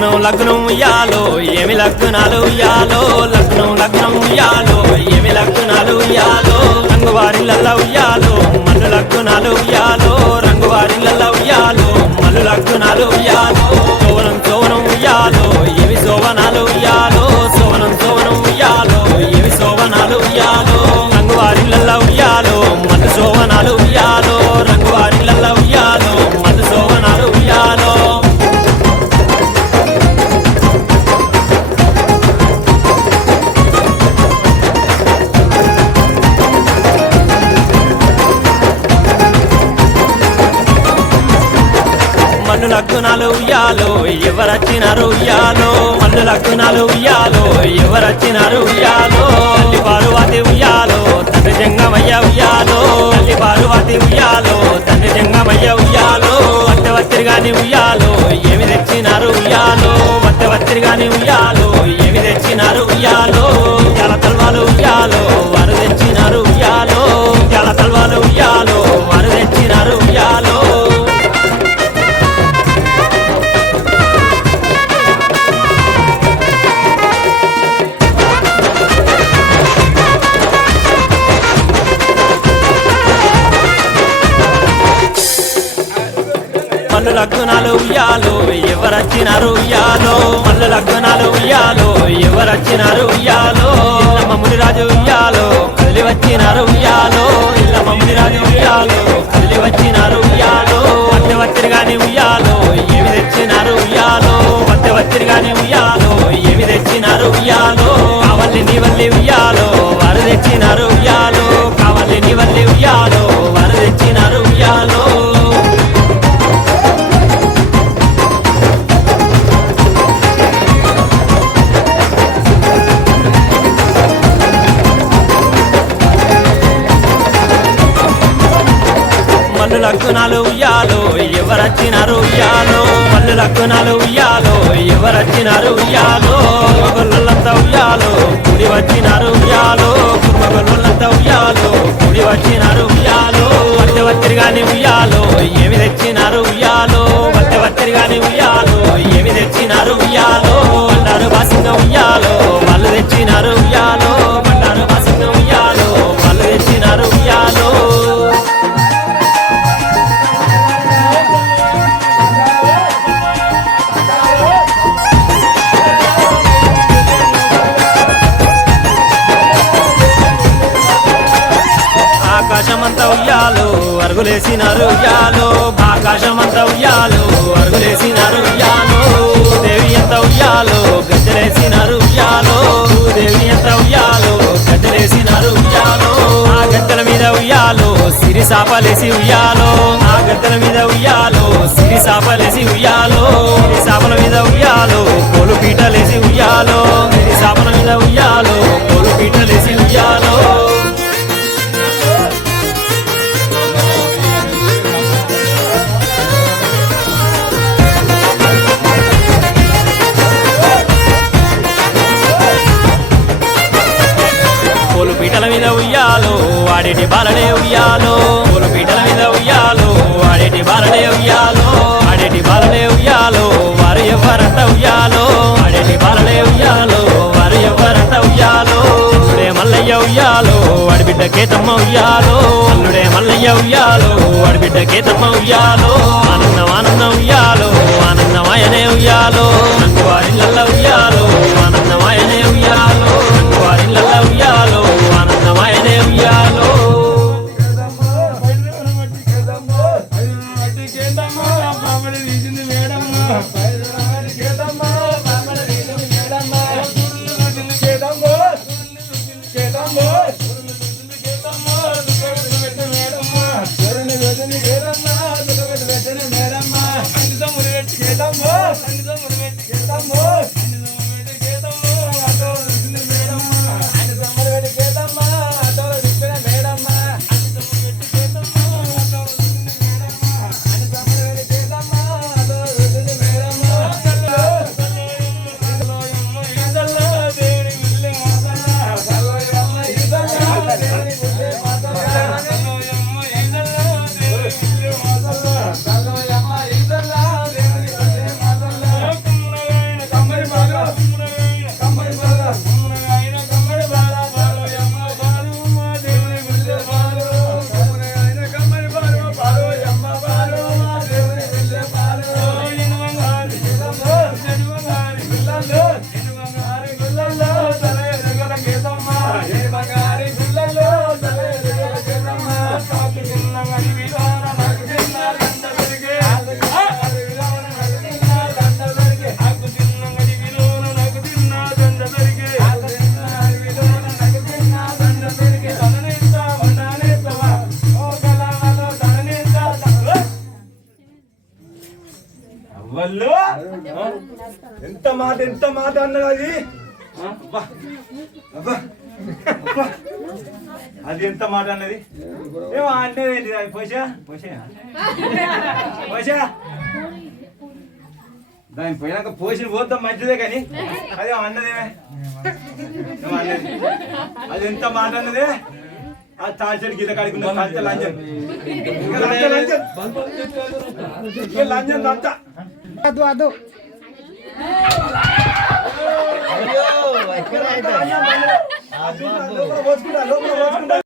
లగ్నం లగ్నం ఉయ్యాలో ఏమి లగ్నాలు ఉయ్యాలో లగ్నం లగ్నం ఉయ్యాలో ఏమి లగ్నాలు ఉయ్యాలో రంగువారిళ్ళ ఉయ్యాలో మల్లు లగ్నాలు ఉయ్యాలో రంగువారిళ్ళ ఉయ్యాలో మల్లు లగ్నాలు ఉయ్యాలో సోవనం సోవనం ఉయ్యాలో ఏమి శోభనాలు ఉయ్యాలో సోవనం సోవనం ఉయ్యాలో ఏమి శోభనాలు ఉయ్యాలో రంగువారిళ్ళ ఉయ్యాలో మల్లు శోభనాలు ఉయ్యాలో రంగువారిళ్ళ ఉయ్యాలో మల్లు శోభనాలు ఉయ్యాలో మల్లు లగ్నాలు ఉయ్యాలో ఎవరచ్చినారు ఉయ్యాలో మల్లు లగ్నాలు ఉయ్యాలో ఎవరచ్చినారు ఉయ్యాలో తల్లి పార్వతి ఉయ్యాలో తండ్రి జంగమయ్య ఉయ్యాలో తల్లి పార్వతి ఉయ్యాలో తండ్రి జంగమయ్య ఉయ్యాలో వత్తవత్తిరిగాని ఉయ్యాలో ఏమి తెచ్చినారు ఉయ్యాలో వత్తవత్తిరిగాని ఉయ్యాలో ఏమి తెచ్చినారు ఉయ్యాలో చాలా తల్వాలు ఉయ్యాలో వారు తెచ్చినారు ఉయ్యాలో చాలా తల్వాలు ఉయ్యాలో వారు తెచ్చినారు ఉయ్యాలో మల్లు లగ్నాలు ఉయ్యాలో ఎవరచ్చినారు ఉయ్యాలో మల్లు లగ్నాలు ఉయ్యాలో ఎవరచ్చినారు ఉయ్యాలో ఇల్లమ్మ మునిరాజు ఉయ్యాలో కదిలి వచ్చినారు ఉయ్యాలో ఇల్లమ్మ మునిరాజు ఉయ్యాలో కదిలి వచ్చినారు ఉయ్యాలో వత్తవత్తిరిగాని ఉయ్యాలో ఏమి తెచ్చినారు ఉయ్యాలో వత్తవత్తిరిగాని ఉయ్యాలో ఏమి తెచ్చినారు ఉయ్యాలో కావల్లి నీవల్లి ఉయ్యాలో వారు తెచ్చినారు ఉయ్యాలో కావల్లి నీవల్లి ఉయ్యాలో వారు తెచ్చినారు ఉయ్యాలో మల్లు లగ్నాలు ఉయ్యాలో ఎవరచ్చినారు ఉయ్యాలో మల్లు లగ్నాలు ఉయ్యాలో ఎవరచ్చినారు ఉయ్యాలో కుర్మగొల్లంతా ఉయ్యాలో కుడి వచ్చినారు ఉయ్యాలో కుర్మగొల్లంతా ఉయ్యాలో కుడి వచ్చినారు ఉయ్యాలో వత్తవత్తిరిగాని ఉయ్యాలో ఏమి తెచ్చినారు ఉయ్యాలో వత్తవత్తిరిగాని ఉయ్యాలో ఏమి తెచ్చినారు ఉయ్యాలో బండారు బాసింగ ఉయ్యాలో వాళ్ళు తెచ్చినారు ఉయ్యాలో బండారు బాసింగ ఉయ్యాలో వాళ్ళు తెచ్చినారు ఉయ్యాలో ఆకాశమంతా ఉయ్యాలో అరుగులేసినారు ఉయ్యాలో ఆకాశమంతా ఉయ్యాలో అరుగులేసినారు ఉయ్యాలో దేవి ఎంత ఉయ్యాలో గద్దెలేసినారు ఉయ్యాలో దేవి ఎంత ఉయ్యాలో గద్దెలేసినారు ఉయ్యాలో ఆ గద్దెల మీద ఉయ్యాలో సిరి సాపలేసి ఉయ్యాలో ఆ గద్దెల మీద ఉయ్యాలో సిరి సాపలేసి ఉయ్యాలో సిరి సాపల మీద ఉయ్యాలో కోలు పీటలేసి ఉయ్యాలో సిరి సాపల మీద ఉయ్యాలో కోలు పీటలేసి ఉయ్యాలో పూలు పీటల మీద ఉయ్యాలో వాడేటి బాలడే ఉయ్యాలో పూలు పీటల మీద ఉయ్యాలో వాడేటి బాలడే ఉయ్యాలో వాడేటి బాలడే ఉయ్యాలో వారు ఎవరంట ఉయ్యాలో వాడేటి బాలడే ఉయ్యాలో వారు ఎవరంట ఉయ్యాలో అల్లుడే మల్లయ్య ఉయ్యాలో వాడి బిడ్డ కేతమ్మ ఉయ్యాలో అల్లుడే మల్లయ్య ఉయ్యాలో వాడి బిడ్డ కేతమ్మ ఉయ్యాలో ఆనందం ఆనందం ఉయ్యాలో ఆనందమాయనే ఉయ్యాలో రంగువారిళ్ళ ఉయ్యాలో ఆనందమాయనే ఉయ్యాలో రంగువారిళ్ళ ఉయ్యాలో ఆనందమాయనే ఉయ్యాలో ఎంత మాట అన్నది అది అబ్బా అబ్బా అబ్బా. అది ఎంత మాట అన్నది ఏమో అనేది పోషా దాని పోయినాక పోసిన పోతాం మంచిదే కానీ అదే అన్నదేమే అది ఎంత మాట అన్నదే ఆ తాల్చెడు గీత కాడుకున్న లంజన్ లంజన్ అంతా అదో లోపల పోసుకుంటా